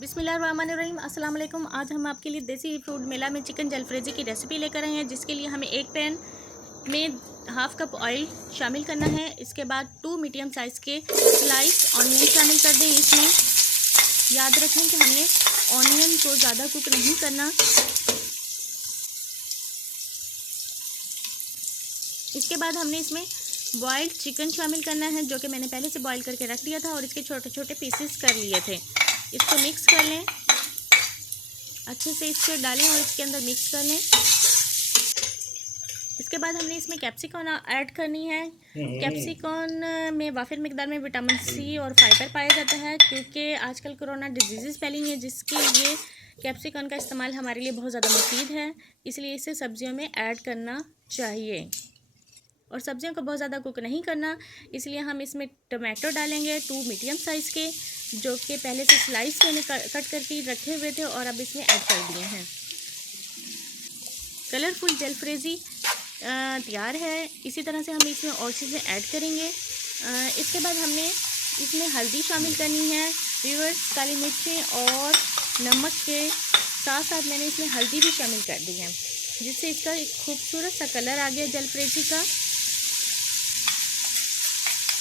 बिस्मिल्लाहिर्रहमानिर्रहीम। अस्सलाम वालेकुम। आज हम आपके लिए देसी फूड मेला में चिकन जलफ्रेजी की रेसिपी लेकर आए हैं, जिसके लिए हमें एक पैन में हाफ कप ऑयल शामिल करना है। इसके बाद 2 मीडियम साइज़ के स्लाइस ऑनियन शामिल कर दें। इसमें याद रखें कि हमने ऑनियन को ज़्यादा कुक नहीं करना। इसके बाद हमने इसमें बॉइल्ड चिकन शामिल करना है, जो कि मैंने पहले से बॉईल करके रख दिया था और इसके छोटे छोटे पीसेस कर लिए थे। इसको मिक्स कर लें, अच्छे से इसको डालें और इसके अंदर मिक्स कर लें। इसके बाद हमने इसमें कैप्सिकम ऐड करनी है। कैप्सिकम में वाफिर मिकदार में विटामिन सी और फाइबर पाया जाता है, क्योंकि आजकल कोरोना डिजीज़ फैली हैं, जिसके लिए कैप्सिकम का इस्तेमाल हमारे लिए बहुत ज़्यादा मुफीद है। इसलिए इसे सब्जियों में ऐड करना चाहिए और सब्जियों को बहुत ज़्यादा कुक नहीं करना। इसलिए हम इसमें टमाटो डालेंगे 2 मीडियम साइज़ के, जो कि पहले से स्लाइस मैंने कट करके रखे हुए थे और अब इसमें ऐड कर दिए हैं। कलरफुल जलफ्रेजी तैयार है। इसी तरह से हम इसमें और चीज़ें ऐड करेंगे। इसके बाद हमने इसमें हल्दी शामिल करनी है, व्यूअर्स, काली मिर्चें और नमक के साथ साथ मैंने इसमें हल्दी भी शामिल कर दी है, जिससे इसका एक खूबसूरत सा कलर आ गया जलफ्रेजी का।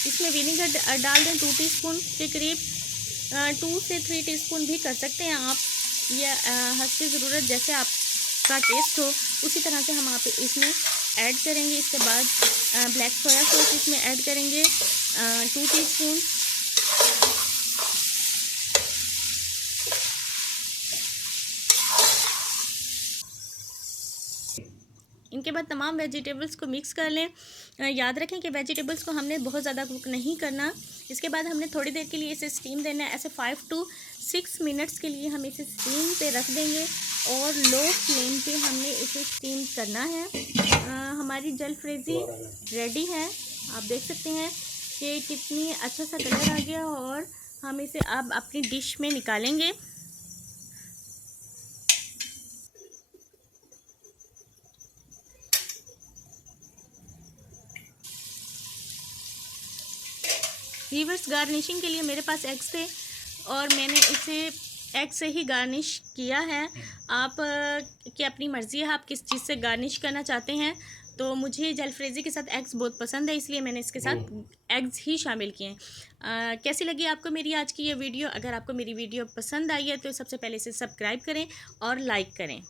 इसमें विनेगर डाल दें 2 टीस्पून के करीब, 2 से 3 टीस्पून भी कर सकते हैं आप, या हस्बे ज़रूरत जैसे आपका टेस्ट हो उसी तरह से हम आप इसमें ऐड करेंगे। इसके बाद ब्लैक सोया सॉस इसमें ऐड करेंगे 2 टीस्पून। इनके बाद तमाम वेजिटेबल्स को मिक्स कर लें। याद रखें कि वेजिटेबल्स को हमने बहुत ज़्यादा कुक नहीं करना। इसके बाद हमने थोड़ी देर के लिए इसे स्टीम देना है। ऐसे 5 to 6 मिनट्स के लिए हम इसे स्टीम पे रख देंगे और लो फ्लेम पे हमने इसे स्टीम करना है। हमारी जलफ्रेजी रेडी है। आप देख सकते हैं कि कितनी अच्छा सा कलर आ गया और हम इसे अब अपनी डिश में निकालेंगे। व्यूअर्स, गार्निशिंग के लिए मेरे पास एग्स थे और मैंने इसे एग से ही गार्निश किया है। आप की अपनी मर्ज़ी है, आप किस चीज़ से गार्निश करना चाहते हैं। तो मुझे जलफ्रेजी के साथ एग्स बहुत पसंद है, इसलिए मैंने इसके साथ एग्स ही शामिल किए हैं। कैसी लगी आपको मेरी आज की ये वीडियो? अगर आपको मेरी वीडियो पसंद आई है तो सबसे पहले इसे सब्सक्राइब करें और लाइक करें।